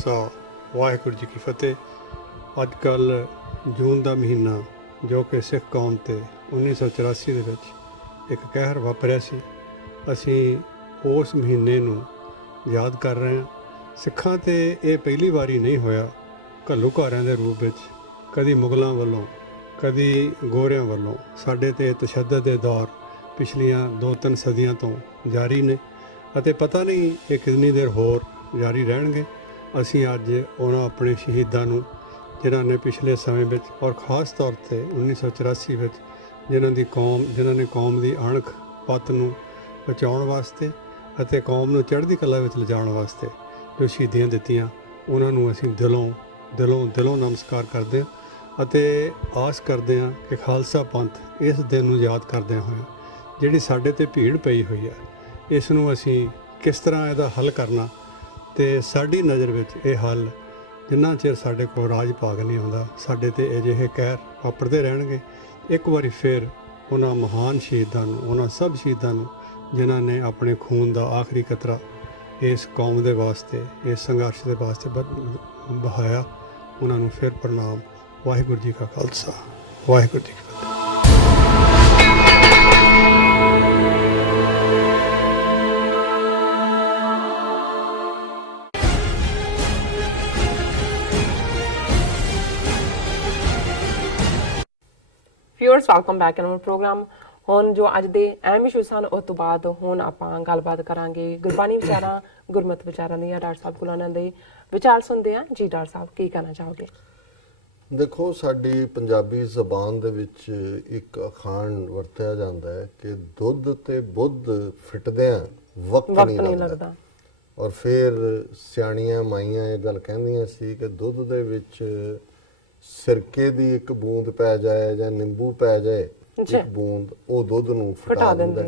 ਖਾਲਸਾ ਵਾਹਿਗੁਰੂ ਜੀ ਕੀ ਫਤਿਹ। ਅੱਜ ਕੱਲ੍ਹ ਜੂਨ ਦਾ ਮਹੀਨਾ ਜੋ ਕਿ ਸਿੱਖ ਕੌਮ 'ਤੇ 1984 ਦੇ ਵਿੱਚ ਇੱਕ ਕਹਿਰ ਵਾਪਰਿਆ ਸੀ, ਅਸੀਂ ਉਸ ਮਹੀਨੇ ਨੂੰ ਯਾਦ ਕਰ ਰਹੇ ਹਾਂ। ਸਿੱਖਾਂ 'ਤੇ ਇਹ ਪਹਿਲੀ ਵਾਰੀ ਨਹੀਂ ਹੋਇਆ। ਘੱਲੂਘਾਰਿਆਂ ਦੇ ਰੂਪ ਵਿੱਚ ਕਦੀ ਮੁਗਲਾਂ ਵੱਲੋਂ, ਕਦੀ ਗੋਰਿਆਂ ਵੱਲੋਂ ਸਾਡੇ 'ਤੇ ਤਸ਼ੱਦਦ ਦੇ ਦੌਰ ਪਿਛਲੀਆਂ 2-3 ਸਦੀਆਂ ਤੋਂ ਜਾਰੀ ਨੇ ਅਤੇ ਪਤਾ ਨਹੀਂ ਇਹ ਕਿੰਨੀ ਦੇਰ ਹੋਰ ਜਾਰੀ ਰਹਿਣਗੇ। ਅਸੀਂ ਅੱਜ ਉਹਨਾਂ ਆਪਣੇ ਸ਼ਹੀਦਾਂ ਨੂੰ, ਜਿਨ੍ਹਾਂ ਨੇ ਪਿਛਲੇ ਸਮੇਂ ਵਿੱਚ ਔਰ ਖ਼ਾਸ ਤੌਰ 'ਤੇ 1984 ਵਿੱਚ ਜਿਨ੍ਹਾਂ ਨੇ ਕੌਮ ਦੀ ਅਣਖ ਪੱਤ ਨੂੰ ਬਚਾਉਣ ਵਾਸਤੇ ਅਤੇ ਕੌਮ ਨੂੰ ਚੜ੍ਹਦੀ ਕਲਾ ਵਿੱਚ ਲਿਜਾਉਣ ਵਾਸਤੇ ਜੋ ਸ਼ਹੀਦੀਆਂ ਦਿੱਤੀਆਂ, ਉਹਨਾਂ ਨੂੰ ਅਸੀਂ ਦਿਲੋਂ ਨਮਸਕਾਰ ਕਰਦੇ ਹਾਂ ਅਤੇ ਆਸ ਕਰਦੇ ਹਾਂ ਕਿ ਖਾਲਸਾ ਪੰਥ ਇਸ ਦਿਨ ਨੂੰ ਯਾਦ ਕਰਦਿਆਂ ਹੋਇਆ ਜਿਹੜੀ ਸਾਡੇ 'ਤੇ ਭੀੜ ਪਈ ਹੋਈ ਹੈ, ਇਸ ਨੂੰ ਅਸੀਂ ਕਿਸ ਤਰ੍ਹਾਂ ਇਹਦਾ ਹੱਲ ਕਰਨਾ, ਅਤੇ ਸਾਡੀ ਨਜ਼ਰ ਵਿੱਚ ਇਹ ਹੱਲ ਜਿੰਨਾ ਚਿਰ ਸਾਡੇ ਕੋਲ ਰਾਜ ਭਾਗ ਨਹੀਂ ਆਉਂਦਾ, ਸਾਡੇ 'ਤੇ ਅਜਿਹੇ ਕਹਿਰ ਵਾਪਰਦੇ ਰਹਿਣਗੇ। ਇੱਕ ਵਾਰੀ ਫਿਰ ਉਹਨਾਂ ਮਹਾਨ ਸ਼ਹੀਦਾਂ ਨੂੰ, ਉਹਨਾਂ ਸਭ ਸ਼ਹੀਦਾਂ ਨੂੰ ਜਿਨ੍ਹਾਂ ਨੇ ਆਪਣੇ ਖੂਨ ਦਾ ਆਖਰੀ ਕਤਰਾ ਇਸ ਕੌਮ ਦੇ ਵਾਸਤੇ, ਇਸ ਸੰਘਰਸ਼ ਦੇ ਵਾਸਤੇ ਬਹਾਇਆ, ਉਹਨਾਂ ਨੂੰ ਫਿਰ ਪ੍ਰਣਾਮ। ਵਾਹਿਗੁਰੂ ਜੀ ਕਾ ਖਾਲਸਾ, ਵਾਹਿਗੁਰੂ ਜੀ ਕੀ ਫਤਿਹ। Viewers, welcome back in our program. ਹੁਣ ਜੋ ਅੱਜ ਦੇ ਅਹਿਮ ਇਸ਼ੂ ਸਨ, ਉਸ ਤੋਂ ਬਾਅਦ ਹੁਣ ਆਪਾਂ ਗੱਲਬਾਤ ਕਰਾਂਗੇ ਗੁਰਬਾਣੀ ਵਿਚਾਰਾਂ, ਗੁਰਮਤਿ ਵਿਚਾਰਾਂ ਦੀਆਂ। ਡਾਕਟਰ ਸਾਹਿਬ ਕੋਲ ਉਹਨਾਂ ਦੇ ਵਿਚਾਰ ਸੁਣਦੇ ਹਾਂ। ਜੀ ਡਾਕਟਰ ਸਾਹਿਬ, ਕੀ ਕਹਿਣਾ ਚਾਹੋਗੇ? ਦੇਖੋ, ਸਾਡੀ ਪੰਜਾਬੀ ਜ਼ਬਾਨ ਦੇ ਵਿੱਚ ਇੱਕ ਅਖਾਣ ਵਰਤਿਆ ਜਾਂਦਾ ਹੈ ਕਿ ਦੁੱਧ ਤੇ ਬੁੱਧ ਫਿੱਟਦਿਆਂ ਵਕਤ ਨਹੀਂ ਲੱਗਦਾ। ਔਰ ਫਿਰ ਸਿਆਣੀਆਂ ਮਾਈਆਂ ਇਹ ਗੱਲ ਕਹਿੰਦੀਆਂ ਸੀ ਕਿ ਦੁੱਧ ਦੇ ਵਿੱਚ ਸਿਰਕੇ ਦੀ ਇੱਕ ਬੂੰਦ ਪੈ ਜਾਏ ਜਾਂ ਨਿੰਬੂ ਪੈ ਜਾਏ ਇੱਕ ਬੂੰਦ, ਉਹ ਦੁੱਧ ਨੂੰ ਫਟਾ ਦਿੰਦਾ।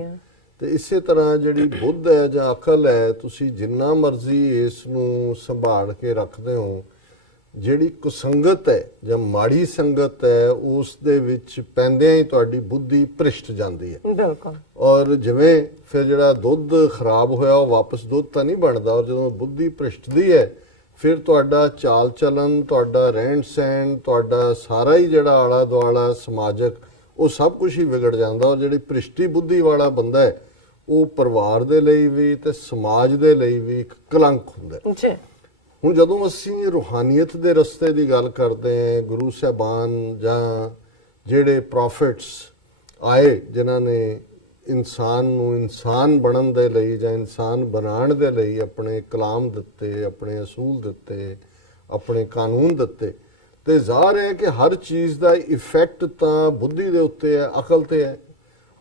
ਤੇ ਇਸੇ ਤਰ੍ਹਾਂ ਜਿਹੜੀ ਬੁੱਧ ਹੈ ਜਾਂ ਅਕਲ ਹੈ, ਤੁਸੀਂ ਜਿੰਨਾ ਮਰਜ਼ੀ ਇਸ ਨੂੰ ਸੰਭਾਲ ਕੇ ਰੱਖਦੇ ਹੋ, ਜਿਹੜੀ ਕੁਸੰਗਤ ਹੈ ਜਾਂ ਮਾੜੀ ਸੰਗਤ ਹੈ, ਉਸ ਦੇ ਵਿੱਚ ਪੈਂਦਿਆਂ ਹੀ ਤੁਹਾਡੀ ਬੁੱਧੀ ਭ੍ਰਿਸ਼ਟ ਜਾਂਦੀ ਹੈ। ਬਿਲਕੁਲ। ਔਰ ਜਿਵੇਂ ਫਿਰ ਜਿਹੜਾ ਦੁੱਧ ਖਰਾਬ ਹੋਇਆ ਉਹ ਵਾਪਸ ਦੁੱਧ ਤਾਂ ਨਹੀਂ ਬਣਦਾ, ਔਰ ਜਦੋਂ ਬੁੱਧੀ ਭ੍ਰਿਸ਼ਟਦੀ ਹੈ ਫਿਰ ਤੁਹਾਡਾ ਚਾਲ ਚਲਨ, ਤੁਹਾਡਾ ਰਹਿਣ ਸਹਿਣ, ਤੁਹਾਡਾ ਸਾਰਾ ਹੀ ਜਿਹੜਾ ਆਲਾ ਦੁਆਲਾ ਸਮਾਜਕ, ਉਹ ਸਭ ਕੁਝ ਹੀ ਵਿਗੜ ਜਾਂਦਾ। ਔਰ ਜਿਹੜੀ ਭ੍ਰਿਸ਼ਟੀ ਬੁੱਧੀ ਵਾਲਾ ਬੰਦਾ ਹੈ, ਉਹ ਪਰਿਵਾਰ ਦੇ ਲਈ ਵੀ ਤੇ ਸਮਾਜ ਦੇ ਲਈ ਵੀ ਇੱਕ ਕਲੰਕ ਹੁੰਦਾ ਹੈ। ਹੁਣ ਜਦੋਂ ਅਸੀਂ ਰੂਹਾਨੀਅਤ ਦੇ ਰਸਤੇ ਦੀ ਗੱਲ ਕਰਦੇ ਹਾਂ, ਗੁਰੂ ਸਾਹਿਬਾਨ ਜਾਂ ਜਿਹੜੇ ਪ੍ਰੋਫਿਟਸ ਆਏ ਜਿਨ੍ਹਾਂ ਨੇ ਇਨਸਾਨ ਨੂੰ ਇਨਸਾਨ ਬਣਨ ਦੇ ਲਈ ਜਾਂ ਇਨਸਾਨ ਬਣਾਉਣ ਦੇ ਲਈ ਆਪਣੇ ਕਲਾਮ ਦਿੱਤੇ, ਆਪਣੇ ਅਸੂਲ ਦਿੱਤੇ, ਆਪਣੇ ਕਾਨੂੰਨ ਦਿੱਤੇ, ਤੇ ਜ਼ਾਹਰ ਹੈ ਕਿ ਹਰ ਚੀਜ਼ ਦਾ ਇਫੈਕਟ ਤਾਂ ਬੁੱਧੀ ਦੇ ਉੱਤੇ ਹੈ, ਅਕਲ ਤੇ ਹੈ।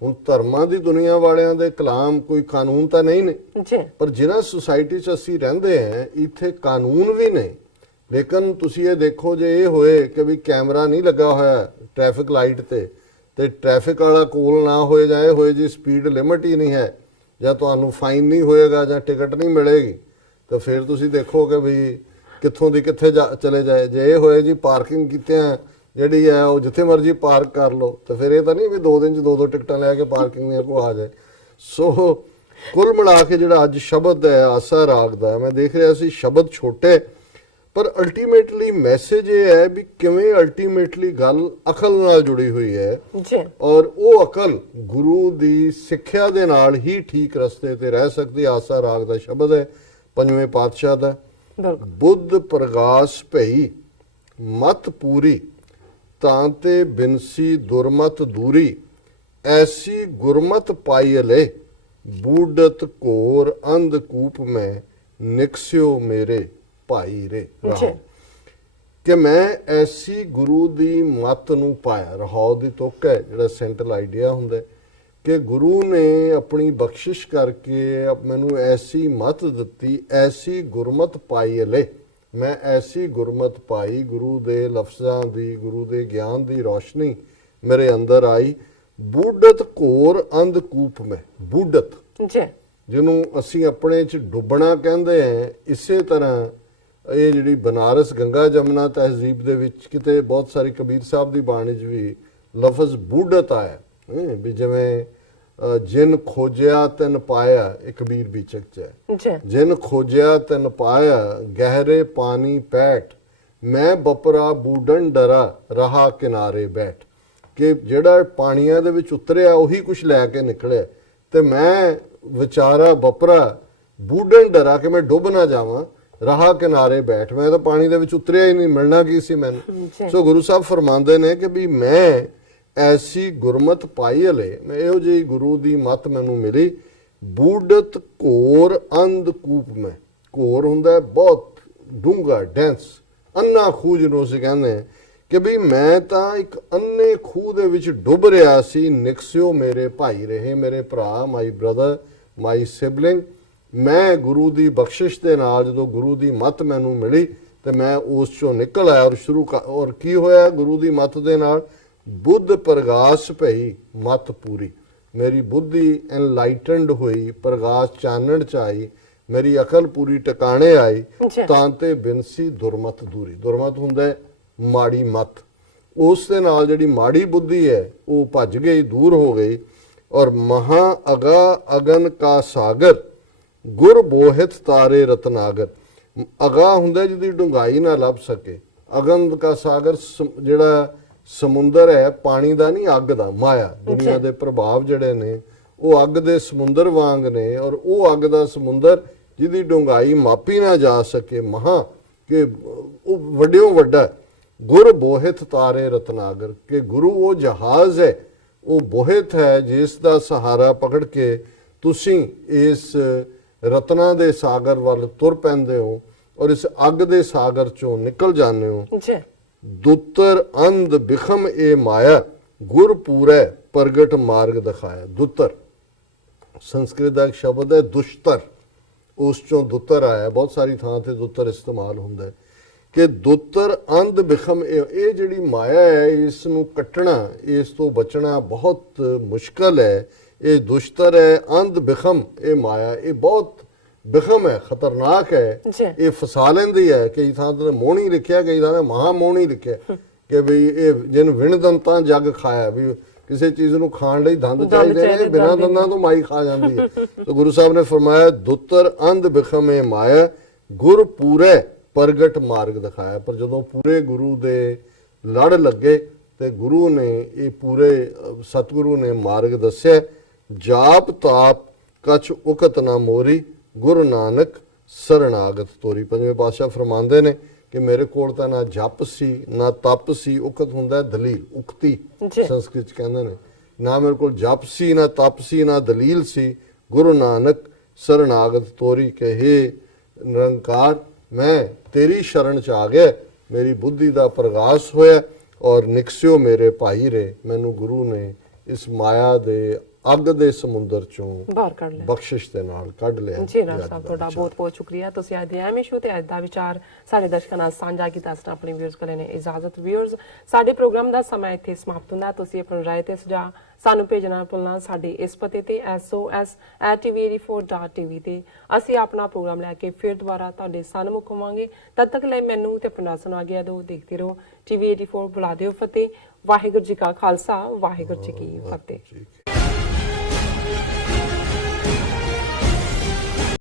ਹੁਣ ਧਰਮਾਂ ਦੀ ਦੁਨੀਆ ਵਾਲਿਆਂ ਦੇ ਕਲਾਮ ਕੋਈ ਕਾਨੂੰਨ ਤਾਂ ਨਹੀਂ ਨੇ, ਪਰ ਜਿਨ੍ਹਾਂ ਸੁਸਾਇਟੀ 'ਚ ਅਸੀਂ ਰਹਿੰਦੇ ਹਾਂ ਇੱਥੇ ਕਾਨੂੰਨ ਵੀ ਨੇ। ਲੇਕਿਨ ਤੁਸੀਂ ਇਹ ਦੇਖੋ, ਜੇ ਇਹ ਹੋਏ ਕਿ ਵੀ ਕੈਮਰਾ ਨਹੀਂ ਲੱਗਾ ਹੋਇਆ ਟ੍ਰੈਫਿਕ ਲਾਈਟ ਤੇ ਟ੍ਰੈਫਿਕ ਵਾਲਾ ਕੋਲ ਨਾ ਹੋਏ ਜਾਂ ਇਹ ਹੋਏ ਜੀ ਸਪੀਡ ਲਿਮਟ ਹੀ ਨਹੀਂ ਹੈ, ਜਾਂ ਤੁਹਾਨੂੰ ਫਾਈਨ ਨਹੀਂ ਹੋਏਗਾ ਜਾਂ ਟਿਕਟ ਨਹੀਂ ਮਿਲੇਗੀ, ਤਾਂ ਫਿਰ ਤੁਸੀਂ ਦੇਖੋਗੇ ਵੀ ਕਿੱਥੋਂ ਦੀ ਕਿੱਥੇ ਚਲੇ ਜਾਏ। ਜੇ ਇਹ ਹੋਏ ਜੀ ਪਾਰਕਿੰਗ ਕੀਤਿਆਂ ਜਿਹੜੀ ਹੈ ਉਹ ਜਿੱਥੇ ਮਰਜ਼ੀ ਪਾਰਕ ਕਰ ਲਓ, ਤਾਂ ਫਿਰ ਇਹ ਤਾਂ ਨਹੀਂ ਵੀ 2 ਦਿਨ 'ਚ 2 ਟਿਕਟਾਂ ਲੈ ਕੇ ਪਾਰਕਿੰਗ ਦੀਆਂ ਕੋ ਆ ਜਾਏ। ਸੋ ਕੁੱਲ ਮਿਲਾ ਕੇ ਜਿਹੜਾ ਅੱਜ ਸ਼ਬਦ ਹੈ ਆਸਾ ਰਾਗ ਦਾ, ਮੈਂ ਦੇਖ ਰਿਹਾ ਸੀ ਸ਼ਬਦ ਛੋਟੇ, ਪਰ ਅਲਟੀਮੇਟਲੀ ਮੈਸੇਜ ਇਹ ਹੈ ਵੀ ਕਿਵੇਂ ਅਲਟੀਮੇਟਲੀ ਗੱਲ ਅਕਲ ਨਾਲ ਜੁੜੀ ਹੋਈ ਹੈ, ਔਰ ਉਹ ਅਕਲ ਗੁਰੂ ਦੀ ਸਿੱਖਿਆ ਦੇ ਨਾਲ ਹੀ ਠੀਕ ਰਸਤੇ ਤੇ ਰਹਿ ਸਕਦੀ। ਆਸਾ ਰਾਗ ਦਾ ਸ਼ਬਦ ਹੈ 5ਵੇਂ ਪਾਤਸ਼ਾਹ ਦਾ, ਬੁੱਧ ਪ੍ਰਗਾਸ ਭਈ ਮਤ ਪੂਰੀ, ਤਾਂ ਤੇ ਬਿਨਸੀ ਦੁਰਮਤ ਦੂਰੀ, ਐਸੀ ਗੁਰਮਤ ਪਾਈਲੇ, ਬੂਡਤ ਘੋਰ ਅੰਧਕੂਪ ਮੈਂ, ਨਿਕਸਿਓ ਮੇਰੇ ਭਾਈ ਰੇ। ਕਿ ਮੈਂ ਐਸੀ ਗੁਰੂ ਦੀ ਮੱਤ ਨੂੰ ਪਾਇਆ। ਰਹਾਉ ਦੀ ਤੁਕ ਹੈ ਜਿਹੜਾ ਸੈਂਟਰਲ ਆਈਡੀਆ ਹੁੰਦਾ, ਕਿ ਗੁਰੂ ਨੇ ਆਪਣੀ ਬਖਸ਼ਿਸ਼ ਕਰਕੇ ਮੈਨੂੰ ਐਸੀ ਮੱਤ ਦਿੱਤੀ, ਐਸੀ ਗੁਰਮਤ ਪਾਈ ਲੈ, ਮੈਂ ਐਸੀ ਗੁਰਮਤ ਪਾਈ, ਗੁਰੂ ਦੇ ਲਫ਼ਜ਼ਾਂ ਦੀ, ਗੁਰੂ ਦੇ ਗਿਆਨ ਦੀ ਰੋਸ਼ਨੀ ਮੇਰੇ ਅੰਦਰ ਆਈ। ਬੂਡਤ ਘੋਰ ਅੰਧਕੂਪ ਮੈਂ, ਬੂਡਤ ਜਿਹਨੂੰ ਅਸੀਂ ਆਪਣੇ 'ਚ ਡੁੱਬਣਾ ਕਹਿੰਦੇ ਹਾਂ, ਇਸੇ ਤਰ੍ਹਾਂ ਇਹ ਜਿਹੜੀ ਬਨਾਰਸ ਗੰਗਾ ਜਮਨਾ ਤਹਿਜ਼ੀਬ ਦੇ ਵਿੱਚ ਕਿਤੇ ਬਹੁਤ ਸਾਰੀ ਕਬੀਰ ਸਾਹਿਬ ਦੀ ਬਾਣੀ 'ਚ ਵੀ ਲਫ਼ਜ਼ ਬੂਡਤ ਆਇਆ ਵੀ, ਜਿਵੇਂ ਜਿਨ ਖੋਜਿਆ ਤਿਨ ਪਾਇਆ, ਇਹ ਕਬੀਰ ਬੀਚਕ ਚ ਹੈ। ਜੀ ਜਿਨ ਖੋਜਿਆ ਤਿਨ ਪਾਇਆ, ਗਹਿਰੇ ਪਾਣੀ ਪੈਠ, ਮੈਂ ਬਪਰਾ ਬੂਡਨ ਡਰਾ, ਰਹਾ ਕਿਨਾਰੇ ਬੈਠ। ਕਿ ਜਿਹੜਾ ਪਾਣੀਆਂ ਦੇ ਵਿੱਚ ਉਤਰਿਆ ਉਹੀ ਕੁਝ ਲੈ ਕੇ ਨਿਕਲਿਆ, ਤੇ ਮੈਂ ਵਿਚਾਰਾ ਬਪਰਾ ਬੂਡਨ ਡਰਾ, ਕਿ ਮੈਂ ਡੁੱਬ ਨਾ ਜਾਵਾਂ, ਰਹਾ ਕਿਨਾਰੇ ਬੈਠ, ਮੈਂ ਤਾਂ ਪਾਣੀ ਦੇ ਵਿੱਚ ਉਤਰਿਆ ਹੀ ਨਹੀਂ, ਮਿਲਣਾ ਕੀ ਸੀ ਮੈਨੂੰ। ਸੋ ਗੁਰੂ ਸਾਹਿਬ ਫਰਮਾਉਂਦੇ ਨੇ ਕਿ ਵੀ ਮੈਂ ਐਸੀ ਗੁਰਮਤ ਪਾਈ ਹਲੇ, ਮੈਂ ਇਹੋ ਜਿਹੀ ਗੁਰੂ ਦੀ ਮੱਤ ਮੈਨੂੰ ਮਿਲੀ, ਬੂਡਤ ਘੋਰ ਅੰਧ ਕੂਪ ਮੈਂ। ਘੋਰ ਹੁੰਦਾ ਬਹੁਤ ਡੂੰਘਾ, ਡੈਂਸ, ਅੰਨਾ ਖੂਹ ਜਿਹਨੂੰ ਅਸੀਂ ਕਹਿੰਦੇ ਹਾਂ, ਕਿ ਵੀ ਮੈਂ ਤਾਂ ਇੱਕ ਅੰਨੇ ਖੂਹ ਦੇ ਵਿੱਚ ਡੁੱਬ ਰਿਹਾ ਸੀ। ਨਿਕਸਿਓ ਮੇਰੇ ਭਾਈ ਰਹੇ, ਮੇਰੇ ਭਰਾ, ਮਾਈ ਬ੍ਰਦਰ, ਮਾਈ ਸਿਬਲਿੰਗ। ਮੈਂ ਗੁਰੂ ਦੀ ਬਖਸ਼ਿਸ਼ ਦੇ ਨਾਲ ਜਦੋਂ ਗੁਰੂ ਦੀ ਮੱਤ ਮੈਨੂੰ ਮਿਲੀ ਤੇ ਮੈਂ ਉਸ ਚੋਂ ਨਿਕਲ ਆਇਆ ਔਰ ਕੀ ਹੋਇਆ ਗੁਰੂ ਦੀ ਮੱਤ ਦੇ ਨਾਲ? ਬੁੱਧ ਪ੍ਰਗਾਸ ਭਈ ਮਤ ਪੂਰੀ, ਮੇਰੀ ਬੁੱਧੀ ਐਨਲਾਈਟਨਡ ਹੋਈ, ਪ੍ਰਗਾਸ ਚਾਨਣ ਚ ਆਈ, ਮੇਰੀ ਅਕਲ ਪੂਰੀ ਟਿਕਾਣੇ ਆਈ। ਤਾਂ ਤੇ ਬਿਨਸੀ ਦੁਰਮਤ ਦੂਰੀ। ਦੁਰਮਤ ਹੁੰਦਾ ਹੈ ਮਾੜੀ ਮਤ, ਉਸ ਦੇ ਨਾਲ ਜਿਹੜੀ ਮਾੜੀ ਬੁੱਧੀ ਹੈ ਉਹ ਭੱਜ ਗਈ, ਦੂਰ ਹੋ ਗਈ। ਔਰ ਮਹਾ ਅਗਾ ਅਗਨ ਕਾ ਸਾਗਰ, ਗੁਰ ਬੋਹਿਤ ਤਾਰੇ ਰਤਨਾਗਰ। ਅਗਾ ਹੁੰਦਾ ਜਿਹਦੀ ਡੂੰਘਾਈ ਨਾ ਲੱਭ ਸਕੇ, ਅਗਨ ਕਾ ਸਾਗਰ ਜਿਹੜਾ ਸਮੁੰਦਰ ਹੈ, ਪਾਣੀ ਦਾ ਨਹੀਂ, ਅੱਗ ਦਾ, ਮਾਇਆ ਦੁਨੀਆ ਦੇ ਪ੍ਰਭਾਵ ਜਿਹੜੇ ਨੇ ਉਹ ਅੱਗ ਦੇ ਸਮੁੰਦਰ ਵਾਂਗ ਨੇ। ਔਰ ਉਹ ਅੱਗ ਦਾ ਸਮੁੰਦਰ ਜਿਹਦੀ ਡੂੰਘਾਈ ਮਾਪੀ ਨਾ ਜਾ ਸਕੇ, ਮਹਾ ਕਿ ਉਹ ਵੱਡਿਓ ਵੱਡਾ। ਗੁਰ ਬੋਹਿਤ ਤਾਰੇ ਰਤਨਾਗਰ, ਕਿ ਗੁਰੂ ਉਹ ਜਹਾਜ਼ ਹੈ, ਉਹ ਬੋਹਿਤ ਹੈ ਜਿਸ ਦਾ ਸਹਾਰਾ ਪਕੜ ਕੇ ਤੁਸੀਂ ਇਸ ਰਤਨਾ ਦੇ ਸਾਗਰ ਵੱਲ ਤੁਰ ਪੈਂਦੇ ਹੋ ਔਰ ਇਸ ਅੱਗ ਦੇ ਸਾਗਰ ਚੋਂ ਨਿਕਲ ਜਾਂਦੇ ਹੋ। ਦੁੱਤਰ ਅੰਧ ਬਿਖਮ ਇਹ ਮਾਇਆ, ਗੁਰ ਪੂਰੈ ਪ੍ਰਗਟ ਮਾਰਗ ਦਿਖਾਇਆ। ਦੁੱਤਰ ਸੰਸਕ੍ਰਿਤ ਦਾ ਇੱਕ ਸ਼ਬਦ ਹੈ, ਦੁਸ਼ਤਰ, ਉਸ ਚੋਂ ਦੁੱਤਰ ਆਇਆ। ਬਹੁਤ ਸਾਰੀ ਥਾਂ ਤੇ ਦੁੱਤਰ ਇਸਤੇਮਾਲ ਹੁੰਦਾ ਹੈ ਕਿ ਦੁੱਤਰ ਅੰਧ ਬਿਖਮ, ਇਹ ਜਿਹੜੀ ਮਾਇਆ ਹੈ ਇਸ ਨੂੰ ਕੱਟਣਾ, ਇਸ ਤੋਂ ਬਚਣਾ ਬਹੁਤ ਮੁਸ਼ਕਲ ਹੈ। ਇਹ ਦੁਸ਼ਤਰ ਹੈ, ਅੰਧ ਬਿਖਮ ਇਹ ਮਾਇਆ, ਇਹ ਬਹੁਤ ਬਿਖਮ ਹੈ, ਖਤਰਨਾਕ ਹੈ, ਇਹ ਫਸਾ ਲੈਂਦੀ ਹੈ। ਕਈ ਥਾਂ ਤੇ ਮੋਹਣੀ ਲਿਖਿਆ, ਕਈ ਥਾਂ ਤੇ ਮਹਾ ਮੋਹਣੀ ਲਿਖਿਆ ਕਿ ਵੀ ਇਹ ਜਿਨ ਵਿਣ ਦੰਤਾਂ ਜੱਗ ਖਾਇਆ, ਵੀ ਕਿਸੇ ਚੀਜ਼ ਨੂੰ ਖਾਣ ਲਈ ਦੰਦ ਚਾਹੀਦੇ ਨੇ, ਬਿਨਾਂ ਦੰਦਾਂ ਤੋਂ ਮਾਈ ਖਾ ਜਾਂਦੀ ਹੈ। ਤਾਂ ਗੁਰੂ ਸਾਹਿਬ ਨੇ ਫਰਮਾਇਆ ਦੁੱਤਰ ਅੰਧ ਬਿਖਮ ਇਹ ਮਾਇਆ, ਗੁਰ ਪੂਰੇ ਪ੍ਰਗਟ ਮਾਰਗ ਦਿਖਾਇਆ। ਪਰ ਜਦੋਂ ਪੂਰੇ ਗੁਰੂ ਦੇ ਲੜ ਲੱਗੇ ਤੇ ਗੁਰੂ ਨੇ ਇਹ ਪੂਰੇ ਸਤਿਗੁਰੂ ਨੇ ਮਾਰਗ ਦੱਸਿਆ। ਜਾਪ ਤਾਪ ਕਛ ਉਕਤ ਨਾ ਮੋਰੀ, ਗੁਰੂ ਨਾਨਕ ਸਰਣਾਗਤ ਤੋਰੀ। ਪੰਜਵੇਂ ਪਾਤਸ਼ਾਹ ਫਰਮਾਉਂਦੇ ਨੇ ਕਿ ਮੇਰੇ ਕੋਲ ਤਾਂ ਨਾ ਜਪ ਸੀ ਨਾ ਤਪ ਸੀ, ਉਕਤ ਹੁੰਦਾ ਦਲੀਲ, ਉਕਤੀ ਸੰਸਕ੍ਰਿਤ ਚ ਕਹਿੰਦੇ ਨੇ, ਨਾ ਮੇਰੇ ਕੋਲ ਜਪ ਸੀ ਨਾ ਤਪ ਸੀ ਨਾ ਦਲੀਲ ਸੀ, ਗੁਰੂ ਨਾਨਕ ਸਰਣਾਗਤ ਤੋਰੀ। ਕਹੇ ਨਿਰੰਕਾਰ ਮੈਂ ਤੇਰੀ ਸ਼ਰਨ ਚ ਆ ਗਿਆ, ਮੇਰੀ ਬੁੱਧੀ ਦਾ ਪ੍ਰਗਾਸ ਹੋਇਆ ਔਰ ਨਿਕਸਿਓ ਮੇਰੇ ਭਾਈ ਰੇ, ਮੈਨੂੰ ਗੁਰੂ ਨੇ ਇਸ ਮਾਇਆ ਦੇ ਅੱਗ ਦੇ ਸਮੁੰਦਰ ਚੋਂ ਬਾਹਰ ਕੱਢ ਲਿਆ, ਬਖਸ਼ਿਸ਼ ਦੇ ਨਾਲ ਕੱਢ ਲਿਆ। ਜੀ ਰਾਜ ਸਾਹਿਬ ਤੁਹਾਡਾ ਬਹੁਤ ਬਹੁਤ ਸ਼ੁਕਰੀਆ। ਤੁਸੀਂ ਅੱਜ ਦੇ ਐਮਿਸ਼ੂ ਤੇ ਅੱਜ ਦਾ ਵਿਚਾਰ ਸਾਡੇ ਦਰਸ਼ਕਾਂ ਨਾਲ ਸਾਂਝਾ ਕੀਤਾ। ਅਸਾਂ ਆਪਣੇ ਵਿਊਅਰਸ ਕੋਲ ਨੇ ਇਜਾਜ਼ਤ। ਵਿਊਅਰਸ, ਸਾਡੇ ਪ੍ਰੋਗਰਾਮ ਦਾ ਸਮਾਂ ਇੱਥੇ ਸਮਾਪਤ ਹੁੰਦਾ। ਤੁਸੀਂ ਆਪਣੀ ਰਾਏ ਤੇ ਸੁਝਾਅ ਸਾਨੂੰ ਭੇਜਣਾ ਭੁੱਲਣਾ ਸਾਡੇ ਇਸ ਪਤੇ ਤੇ sos@tv84.tv ਤੇ। ਅਸੀਂ ਆਪਣਾ ਪ੍ਰੋਗਰਾਮ ਲੈ ਕੇ ਫਿਰ ਦੁਬਾਰਾ ਤੁਹਾਡੇ ਸਾਹਮਣੇ ਹੋਵਾਂਗੇ। ਤਦ ਤੱਕ ਲਈ ਮੈਨੂੰ ਤੇ ਆਪਣਾ ਸੁਣਾ ਗਿਆ ਦੋ ਦੇਖਦੇ ਰਹੋ TV 84। ਬੁਲਾ ਦਿਓ ਫਤਿਹ। ਵਾਹਿਗੁਰੂ ਜੀ ਕਾ ਖਾਲਸਾ, ਵਾਹਿਗੁਰੂ ਜੀ ਕੀ ਫਤਿਹ।